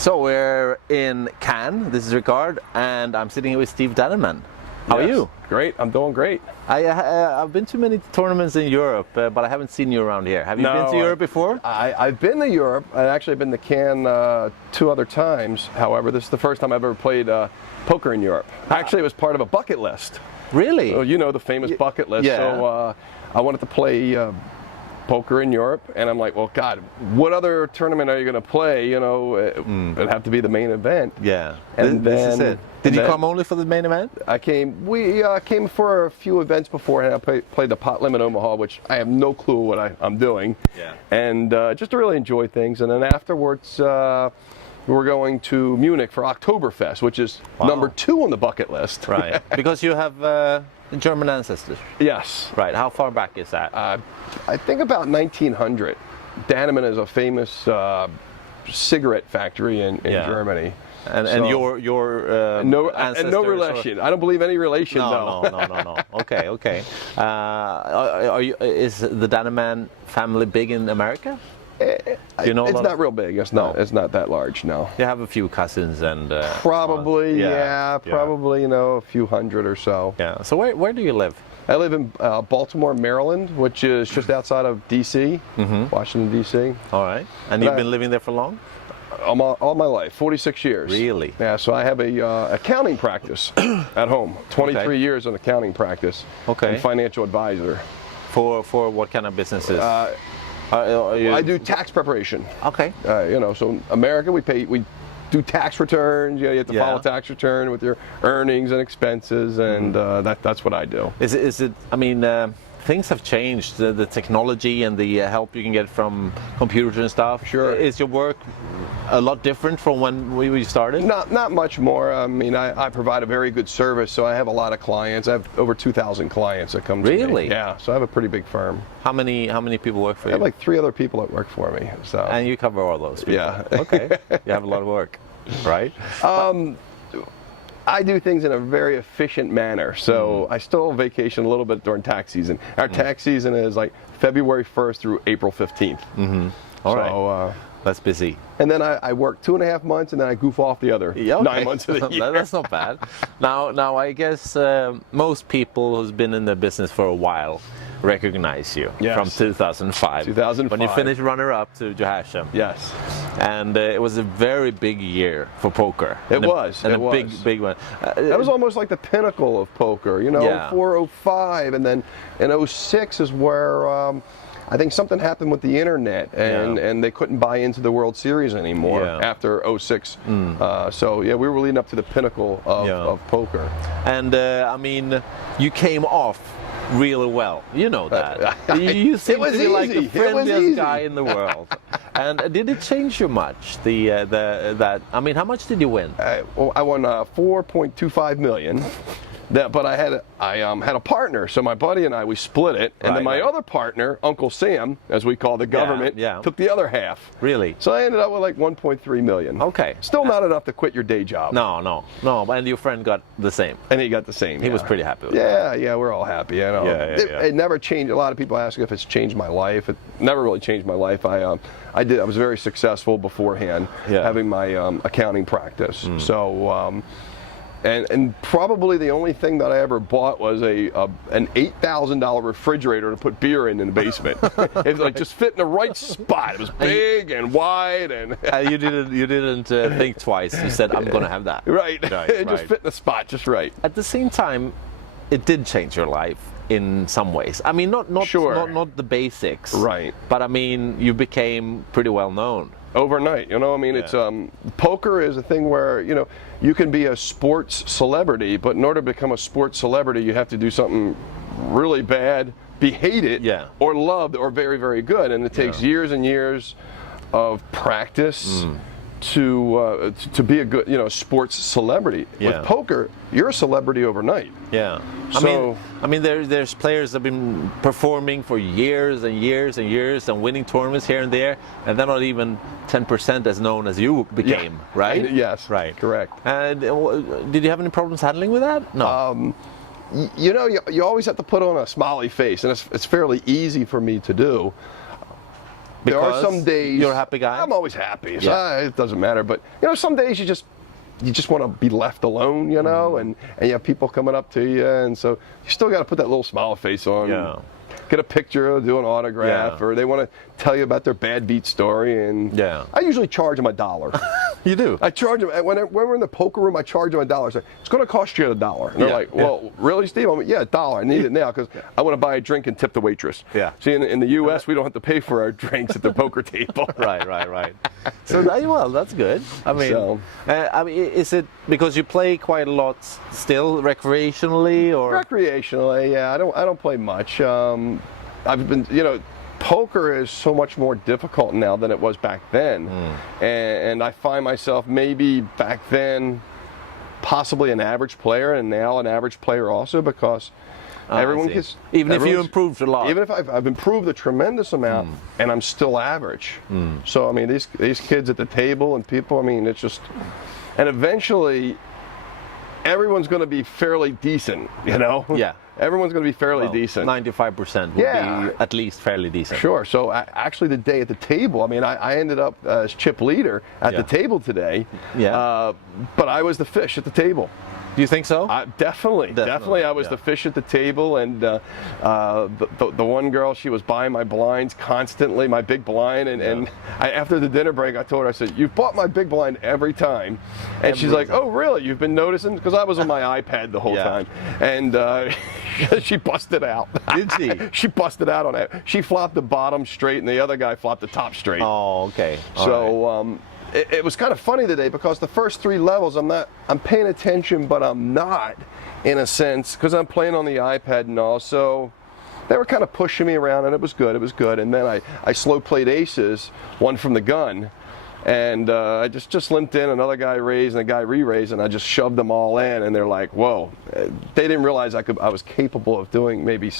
So we're in Cannes. This is Ricard, and I'm sitting here with Steve Dannenman. How are you? Great. I'm doing great. I've been to many tournaments in Europe, but I haven't seen you around here. Have you been to Europe before? I've been to Europe. I've actually been to Cannes 2 other times. However, this is the first time I've ever played poker in Europe. Actually, it was part of a bucket list. Really? So, you know, the famous bucket list. Yeah. So I wanted to play poker in Europe, and I'm like, well, God, what other tournament are you going to play? You know, it'd have to be the main event. Yeah. And this is it. Did you come only for the main event? We came for a few events beforehand. I played the Pot Limit Omaha, which I have no clue what I'm doing. Yeah. And just to really enjoy things. And then afterwards, we're going to Munich for Oktoberfest, which is number 2 on the bucket list. Right. Because you have German ancestors. Yes. Right. How far back is that? I think about 1900. Dannenman is a famous cigarette factory in Germany. And your ancestors, no relation. I don't believe any relation. No. Okay. Is the Dannenman family big in America? You know, it's not real big. It's not that large. No. You have a few cousins and probably probably, you know, a few hundred or so. Yeah. So where do you live? I live in Baltimore, Maryland, which is just outside of D.C., Washington, D.C. All right. And you've been living there for long? All my life, 46 years. Really? Yeah, so I have a accounting practice at home, 23 years in accounting practice. Okay. And financial advisor. For what kind of businesses? I do tax preparation. Okay. You know, so in America we do tax returns. You know, you have to file a tax return with your earnings and expenses, and that's what I do. Is it? I mean, things have changed. The technology and the help you can get from computers and stuff. Sure. Is your work a lot different from when we started? Not much more. I mean, I provide a very good service, so I have a lot of clients. I have over 2,000 clients that come to me. Really? Yeah. So I have a pretty big firm. How many people work for you? I have like 3 other people that work for me. So. And you cover all those people? Yeah. Okay. You have a lot of work, right? I do things in a very efficient manner, so I still vacation a little bit during tax season. Our tax season is like February 1st through April 15th. All right. That's busy. And then I work 2.5 months, and then I goof off the other 9 months of the year. That's not bad. Now I guess most people who's been in the business for a while recognize you from 2005. 2005. When you finished runner-up to Joe Hachem. Yes. And it was a very big year for poker. It was. Big one. That was almost like the pinnacle of poker, you know, 04, 05, and then in 06 is where I think something happened with the internet, and they couldn't buy into the World Series anymore after 06. So yeah, we were leading up to the pinnacle of poker. And I mean, you came off really well. You know that. You seem to be like the friendliest guy in the world. And did it change you much? I mean, how much did you win? I won 4.25 million. But I had a partner, so my buddy and we split it, and then my other partner, Uncle Sam, as we call the government, took the other half. Really? So I ended up with like 1.3 million. Okay. Still not enough to quit your day job. No. And your friend got the same. And he got the same. He was pretty happy with that. Yeah, we're all happy. You know. It never changed. A lot of people ask if it's changed my life. It never really changed my life. I was very successful beforehand, having my accounting practice. So. And probably the only thing that I ever bought was an $8,000 refrigerator to put beer in the basement. It was like just fit in the right spot. It was big and wide, and you didn't think twice. You said, "I'm going to have that." Right. It just fit in the spot just right. At the same time, it did change your life in some ways. I mean, not the basics. Right. But I mean, you became pretty well known. Overnight, you know, I mean, it's poker is a thing where, you know, you can be a sports celebrity, but in order to become a sports celebrity, you have to do something really bad, be hated, or loved, or very, very good, and it takes years and years of practice to be a good, you know, sports celebrity. With poker, you're a celebrity overnight. Yeah. So, I mean, there's players that have been performing for years and years and years and winning tournaments here and there, and they're not even 10% as known as you became, right? Yes. Right. Correct. And did you have any problems handling with that? No. You know, you always have to put on a smiley face, and it's fairly easy for me to do. There are some days you're a happy guy. I'm always happy. So it doesn't matter. But some days you just want to be left alone, and you have people coming up to you, and so you still got to put that little smile face on. Yeah. Get a picture, do an autograph, or they want to tell you about their bad beat story, and I usually charge them $1. You do? I charge them when we're in the poker room. I charge them $1. So it's going to cost you $1, and they're like, "Well, really, Steve?" I'm like, "Yeah, $1. I need it now because I want to buy a drink and tip the waitress." Yeah. See, in the U.S., we don't have to pay for our drinks at the poker table. Right. So that's good. I mean, is it because you play quite a lot still recreationally, or recreationally? Yeah, I don't play much. I've been, poker is so much more difficult now than it was back then, and I find myself maybe back then possibly an average player, and now an average player also, because everyone gets if you improved a lot. Even if I've improved a tremendous amount, and I'm still average. So I mean, these kids at the table and people, I mean, it's just, and eventually everyone's going to be fairly decent, Yeah. Everyone's going to be fairly decent. 95% will be at least fairly decent. Sure. So actually, the day at the table, I mean, I ended up as chip leader at the table today. Yeah. But I was the fish at the table. Do you think so? Definitely. I was the fish at the table, and the one girl, she was buying my blinds constantly, my big blind, and after the dinner break, I told her, I said, "You've bought my big blind every time," and she's like, "Oh, really? You've been noticing?" Because I was on my iPad the whole time, and she busted out. Did she? She busted out on it. She flopped the bottom straight, and the other guy flopped the top straight. Oh, okay. It was kind of funny today because the first 3 levels I'm paying attention, but I'm not, in a sense, because I'm playing on the iPad and all. So they were kind of pushing me around, and it was good. And then I slow played aces, one from the gun, and I just limped in. Another guy raised and a guy re-raised, and I just shoved them all in. And they're like, "Whoa!" They didn't realize I was capable of doing maybe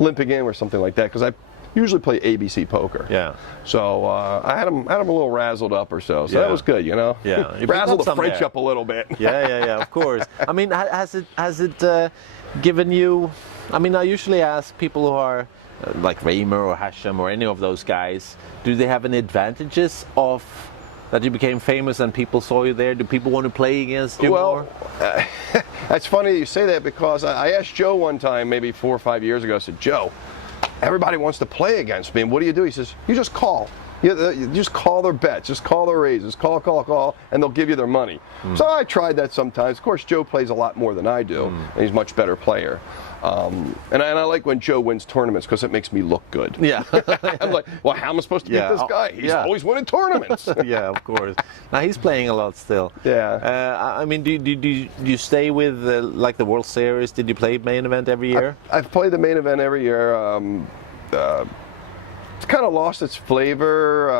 limping in or something like that, because I usually play ABC poker. Yeah. So I had him a little razzled up or so. So that was good, Yeah. You razzled the French up a little bit. Yeah. Of course. I mean, has it given you? I mean, I usually ask people who are like Famour or Hachem or any of those guys, do they have any advantages of that you became famous and people saw you there? Do people want to play against you more? That's funny you say that, because I asked Joe one time, maybe 4 or 5 years ago. I said, "Joe, everybody wants to play against me, and what do you do?" He says, "You just call. You just call their bets, just call their raises, call, and they'll give you their money." So I tried that sometimes. Of course, Joe plays a lot more than I do, and he's a much better player. And I like when Joe wins tournaments, because it makes me look good. Yeah. I'm like, well, how am I supposed to beat this guy? He's always winning tournaments. Yeah, of course. Now he's playing a lot still. Yeah. I mean, do you stay with like the World Series? Did you play Main Event every year? I've played the Main Event every year. It's kind of lost its flavor.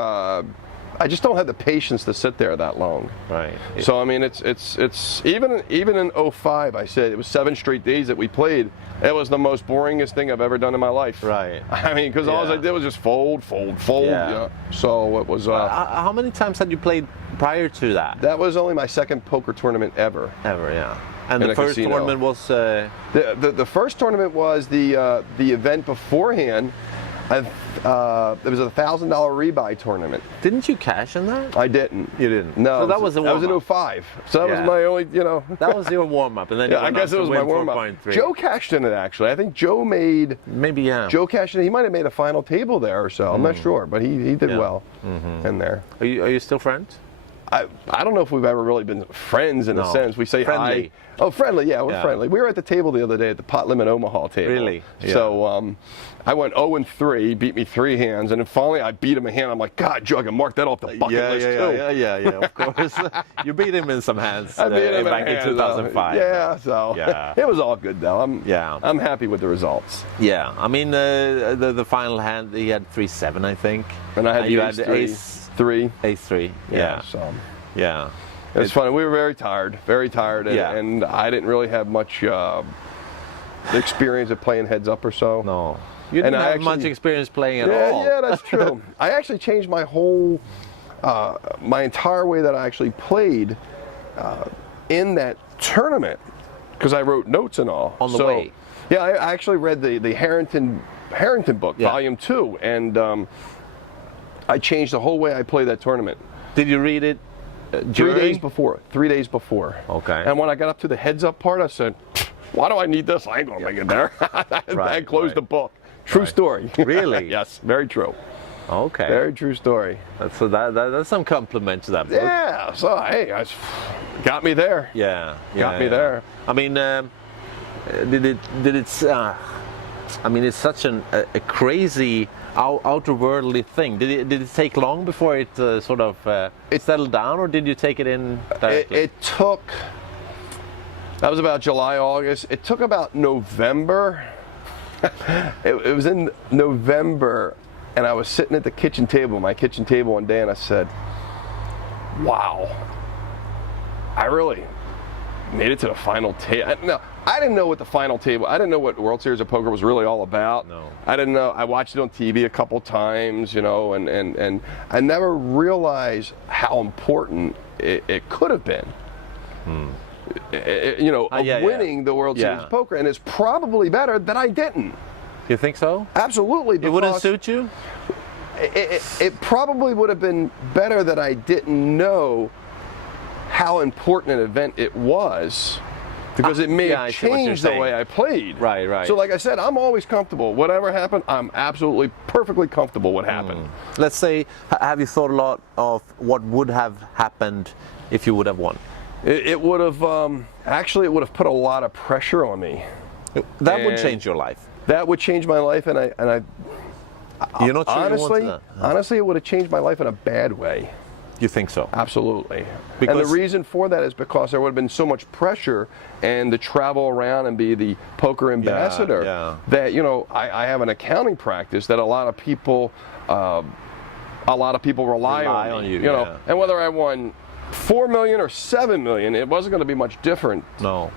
I just don't have the patience to sit there that long. Right. So I mean, it's even in 2005, I said it was 7 straight days that we played. It was the most boringest thing I've ever done in my life. Right. I mean, because all I did was just fold. Yeah. So it was. How many times had you played prior to that? That was only my second poker tournament ever. Ever, yeah. And the first tournament was. The first tournament was the event beforehand. There was a $1,000 rebuy tournament. Didn't you cash in that? I didn't. You didn't? No. So that was a warm-up. That was in 2005. So that was my only, That was your warm-up, and then you I guess it was my warm-up. 4.3. Joe cashed in it, actually. I think Joe made... Maybe, yeah. Joe cashed in. He might have made a final table there or so. I'm not sure, but he did well in there. Are you still friends? I don't know if we've ever really been friends in a sense. We say friendly. hi. Oh, friendly, yeah, we're friendly. We were at the table the other day at the Pot Limit Omaha table. Really? Yeah. So I went 0-3, beat me 3 hands, and then finally I beat him a hand. I'm like, God, Joe, I can mark that off the bucket list too. Yeah, of course. You beat him in some hands I beat him back in 2005. It was all good though. I'm happy with the results. Yeah, I mean the final hand, he had 3-7, I think. And I had you had ace 3. Ace 3. Yeah. So. Yeah. It's funny. We were very tired, and I didn't really have much experience of playing heads up or so. No. You didn't have much experience playing at all. Yeah, that's true. I actually changed my whole, my entire way that I actually played in that tournament, because I wrote notes and all. On the way. Yeah, I actually read the Harrington book, Volume 2, and I changed the whole way I played that tournament. Did you read it during? 3 days before. 3 days before. Okay. And when I got up to the heads-up part, I said, why do I need this? I ain't going to make it there. I closed the book. True story. Really? Yes, very true. Okay. Very true story. So that's some compliment to that book. Yeah. So hey, got me there. Yeah. Got me there. I mean, did it? I mean, it's such a crazy outerworldly thing. Did it take long before it sort of it settled down, or did you take it in directly? It took. That was about July, August. It took about November. It was in November. And I was sitting at the kitchen table, my kitchen table one day, and I said, wow, I really made it to the final table. No, I didn't know what the final table, I didn't know what World Series of Poker was really all about. No. I didn't know. I watched it on TV a couple times, you know, and I never realized how important it could have been. You know, winning the World Series of Poker. And it's probably better that I didn't. You think so? Absolutely. It wouldn't suit you? It probably would have been better that I didn't know how important an event it was, because it may have changed the way I played. Right. So like I said, I'm always comfortable. Whatever happened, I'm absolutely perfectly comfortable what happened. Let's say, have you thought a lot of what would have happened if you would have won? It would have, actually, it would have put a lot of pressure on me. That would change your life. That would change my life, and I You're not sure honestly, you want that? honestly, it would have changed my life in a bad way. You think so? Absolutely. Because and the reason for that is because there would have been so much pressure, and to travel around and be the poker ambassador, that, you know, I have an accounting practice that a lot of people rely on you. You know, and whether I won $4 million or $7 million, it wasn't going to be much different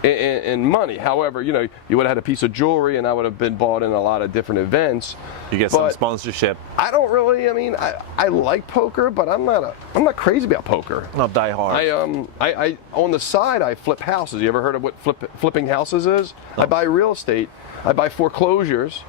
in money. However, you know, you would have had a piece of jewelry, and I would have been bought in a lot of different events. You get some sponsorship. I don't really. I mean, I like poker, but I'm not crazy about poker. Not die hard. I on the side I flip houses. You ever heard of what flipping houses is? No. I buy real estate. I buy foreclosures,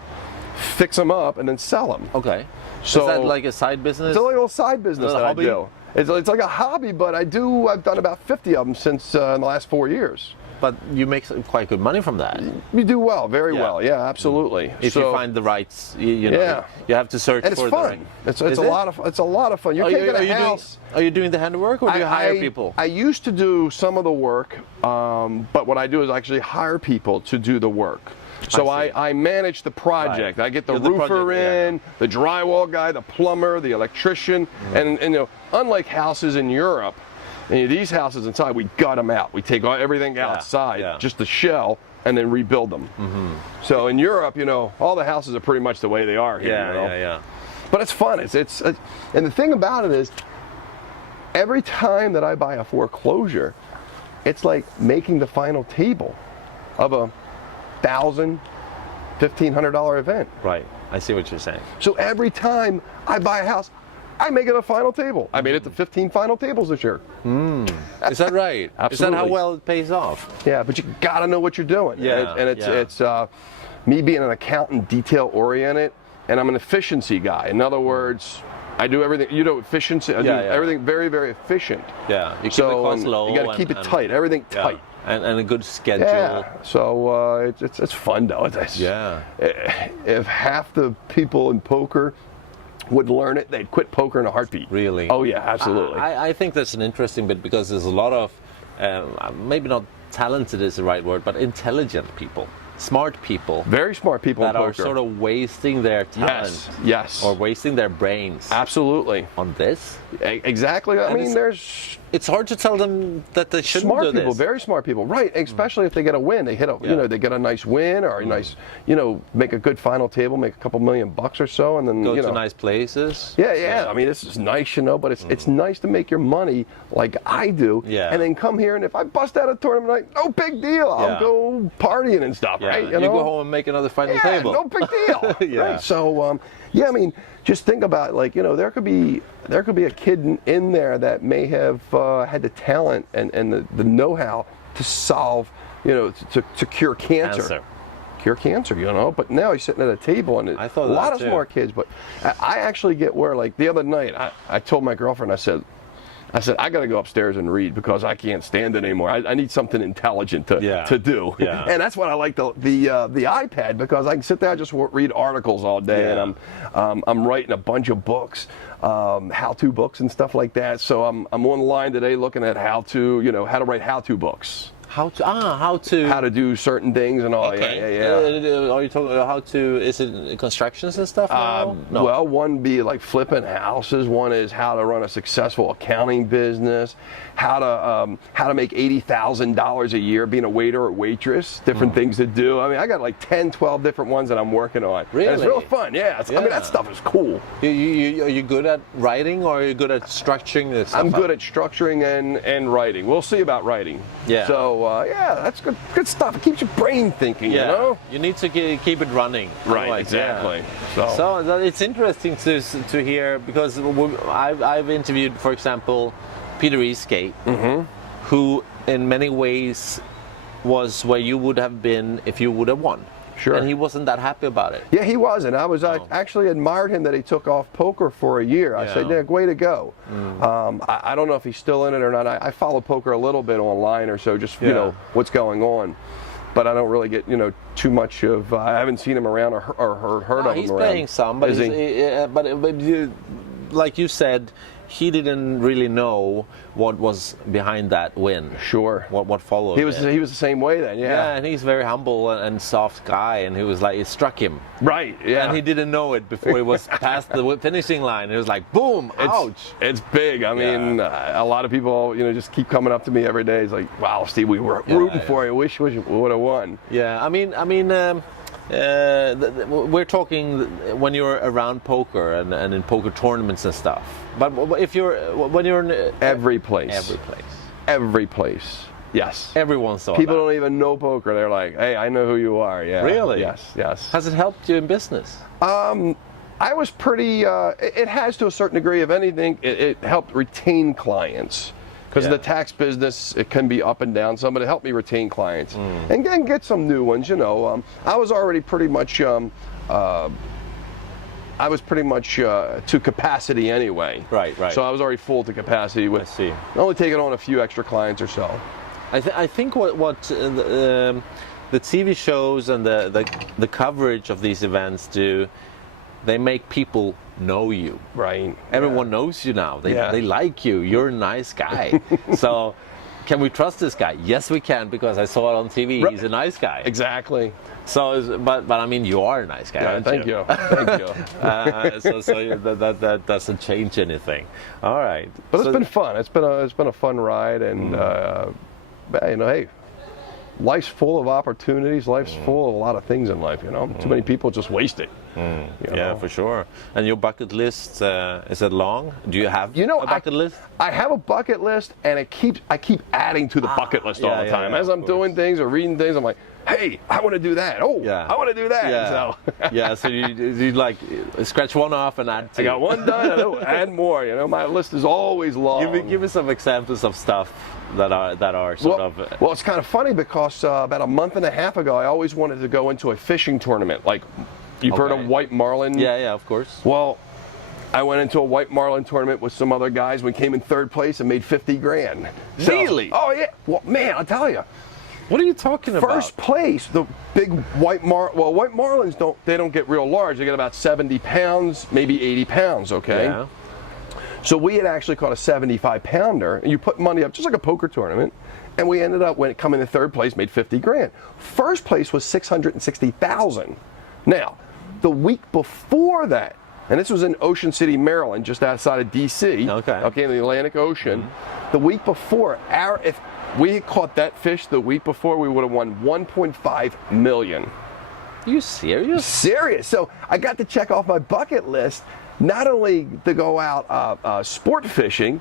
fix them up, and then sell them. Okay. So is that like a side business? It's a little side business that I do. It's like a hobby, but I've done about 50 of them since in the last 4 years. But you make quite good money from that. You do well, very well. Yeah, absolutely. If you find the rights, you know, you have to search for the right. It's a lot of fun. You're taking a house. Are you doing the handwork, or do you hire people? I used to do some of the work, but what I do is actually hire people to do the work. So I manage the project. Right. I get the roofer in, the drywall guy, the plumber, the electrician, and you know, unlike houses in Europe, these houses inside, we gut them out. We take everything outside, just the shell, and then rebuild them. So in Europe, you know, all the houses are pretty much the way they are here. Yeah. But it's fun. It's and the thing about it is, every time that I buy a foreclosure, it's like making the final table of a $1,000, $1,500 event. Right. I see what you're saying. So every time I buy a house, I make it a final table. I made it to 15 final tables this year. Is that right? Absolutely. Is that how well it pays off? Yeah, but you got to know what you're doing. Yeah. And it's me being an accountant, detail oriented, and I'm an efficiency guy. In other words, I do everything. You know, efficiency. I do everything very, very efficient. Yeah. You keep the costs low. You got to keep it tight. Everything tight. And a good schedule. Yeah. So it's fun though. If half the people in poker would learn it, they'd quit poker in a heartbeat. Really? Oh yeah, absolutely. I think that's an interesting bit, because there's a lot of maybe not talented is the right word, but intelligent people. Smart people. Very smart people that in poker. are sort of wasting their talent. Yes. Or wasting their brains. Absolutely. On this. Exactly. I mean, it's hard to tell them that they shouldn't do this. Smart people, very smart people, right? Especially if they get a win, they hit you know, they get a nice win or a nice, you know, make a good final table, make a couple $1,000,000 or so, and then go to nice places. Yeah. I mean, this is nice, you know, but it's nice to make your money like I do, and then come here, and if I bust out a tournament, no big deal. I'll go partying and stuff, right? You go home and make another final table. No big deal. Right? So, I mean, just think about, like, you know, there could be a kid in there that may have had the talent and the know-how to solve, you know, to cure cancer. cure cancer, you know. But now he's sitting at a table, and a lot of smart kids. But I actually get where, like the other night, I told my girlfriend, I said, I got to go upstairs and read because I can't stand it anymore. I need something intelligent to do. Yeah. And that's what I like the iPad, because I can sit there and just read articles all day, and I'm writing a bunch of books, how-to books and stuff like that. So I'm online today looking at how to write how-to books. How to do certain things and all. Okay. Are you talking about how to? Is it constructions and stuff? No. Well, one be like flipping houses. One is how to run a successful accounting business. How to make $80,000 a year being a waiter or waitress. Different things to do. I mean, I got like 10, 12 different ones that I'm working on. Really? And it's real fun. Yeah. I mean, that stuff is cool. Are you good at writing, or are you good at structuring this stuff? I'm good at structuring and writing. We'll see about writing. Yeah. So. That's good stuff. It keeps your brain thinking, you know? You need to keep it running. Right, exactly. Yeah. So it's interesting to hear, because I've interviewed, for example, Peter Eastgate, who in many ways was where you would have been if you would have won. Sure. And he wasn't that happy about it. Yeah, he wasn't. I actually admired him that he took off poker for a year. I said, Nick, way to go. I don't know if he's still in it or not. I follow poker a little bit online or so, just you know what's going on. But I don't really get too much of. I haven't seen him around or heard of him around. He's playing some, but like you said, he didn't really know what was behind that win. Sure. What followed. He was the same way then. Yeah. Yeah, and he's a very humble and soft guy, and he was like, it struck him. Right. Yeah. And he didn't know it before he was past the finishing line. It was like, boom! Ouch! It's big. I mean, a lot of people, just keep coming up to me every day. It's like, wow, Steve, we were rooting for you. Wish we would have won. Yeah. I mean. We're talking when you're around poker and in poker tournaments and stuff. But when you're in every place. Yes. Everyone saw People don't even know poker. They're like, hey, I know who you are. Yeah. Really? Yes. Has it helped you in business? I was pretty. It has to a certain degree. If anything, it helped retain clients. Because in the tax business, it can be up and down some, but it helped me retain clients and get some new ones. I was already pretty much, to capacity anyway. Right. So I was already full to capacity with only taking on a few extra clients or so. I think what the TV shows and the coverage of these events do, they make people know you. Right. Everyone knows you now. They like you. You're a nice guy. So can we trust this guy? Yes, we can, because I saw it on TV. Right. He's a nice guy. Exactly. So, but I mean, you are a nice guy. Yeah, thank you. Thank you. So that doesn't change anything. All right. But it's been fun. It's been a fun ride, and hey, life's full of opportunities. Life's full of a lot of things in life. Too many people just waste it. Yeah, for sure. And your bucket list, is it long? Do you have a bucket list? I have a bucket list, and I keep adding to the bucket list all the time. As I'm doing things or reading things, I'm like, hey, I want to do that. Oh, I want to do that. Yeah. So you like scratch one off and add two. I got one done. I add more. My list is always long. Give me some examples of stuff that are sort of. Well, it's kind of funny because about a month and a half ago, I always wanted to go into a fishing tournament. Like, you've heard of white marlin? Yeah, of course. Well, I went into a white marlin tournament with some other guys. We came in third place and made 50 grand. Really? Oh yeah. Well, man, I'll tell you. What are you talking about? First place, the big white marlins don't get real large. They get about 70 pounds, maybe 80 pounds. Okay. Yeah. So we had actually caught a 75-pounder, and you put money up just like a poker tournament, and we ended up coming in third place, made 50 grand. First place was 660,000. Now, the week before that, and this was in Ocean City, Maryland, just outside of D.C. Okay, in the Atlantic Ocean. The week before, if we had caught that fish the week before, we would have won $1.5 million. Are you serious? Serious. So I got to check off my bucket list, not only to go out sport fishing,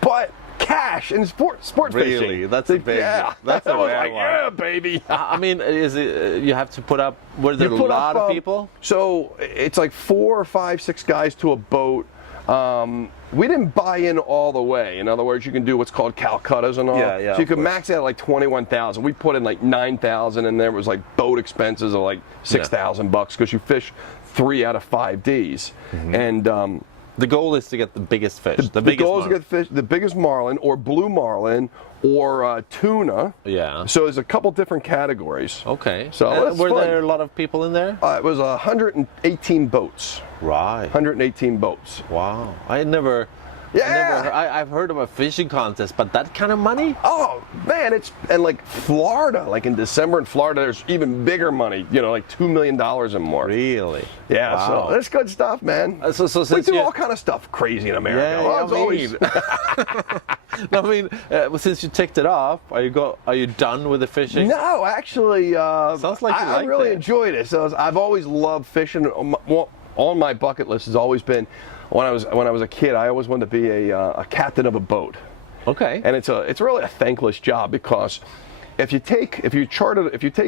but cash and sport fishing. Really? That's a big. Yeah, that's a rare one. Yeah, baby. I mean, is it? You have to put up. Were there a lot of people? So it's like 4 or 5, 6 guys to a boat. We didn't buy in all the way. In other words, you can do what's called Calcuttas and all. Yeah, so you can max out at like 21,000. We put in like 9,000, and there was like boat expenses of like $6,000 because you fish 3 out of 5 days. And the goal is to get the biggest fish. The goal is to get the biggest marlin or blue marlin or tuna. Yeah. So there's a couple different categories. Okay. So were there a lot of people in there? It was 118 boats. Right. 118 boats. Wow. I never. Yeah. I've heard of a fishing contest, but that kind of money? Oh man, and like Florida, like in December in Florida, there's even bigger money. You know, like $2 million and more. Really? Yeah. Wow. So that's good stuff, man. So we do all kind of stuff crazy in America. I mean, since you ticked it off, are you done with the fishing? No, actually, sounds like I really enjoyed it. So I've always loved fishing. On my bucket list has always been. When I was a kid, I always wanted to be a captain of a boat. Okay. And it's really a thankless job because if you take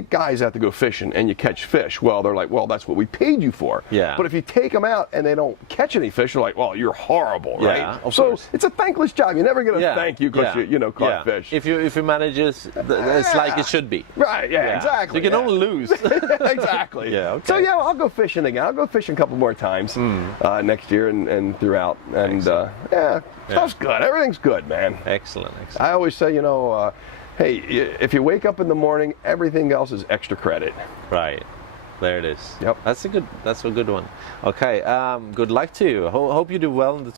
guys out to go fishing and you catch fish, well, they're like, well, that's what we paid you for. Yeah. But if you take them out and they don't catch any fish, they're like, well, you're horrible, right? Yeah, of so course. It's a thankless job. You never get a thank you because you caught fish. If you manages, it's like it should be. Right. Yeah. Exactly. You can only lose. Exactly. Yeah. Okay. So I'll go fishing again. I'll go fishing a couple more times next year and throughout. And stuff's good. Everything's good, man. Excellent. I always say, hey, if you wake up in the morning, everything else is extra credit. Right. There it is. Yep. That's a good one. Okay. Good luck to you. Hope you do well in the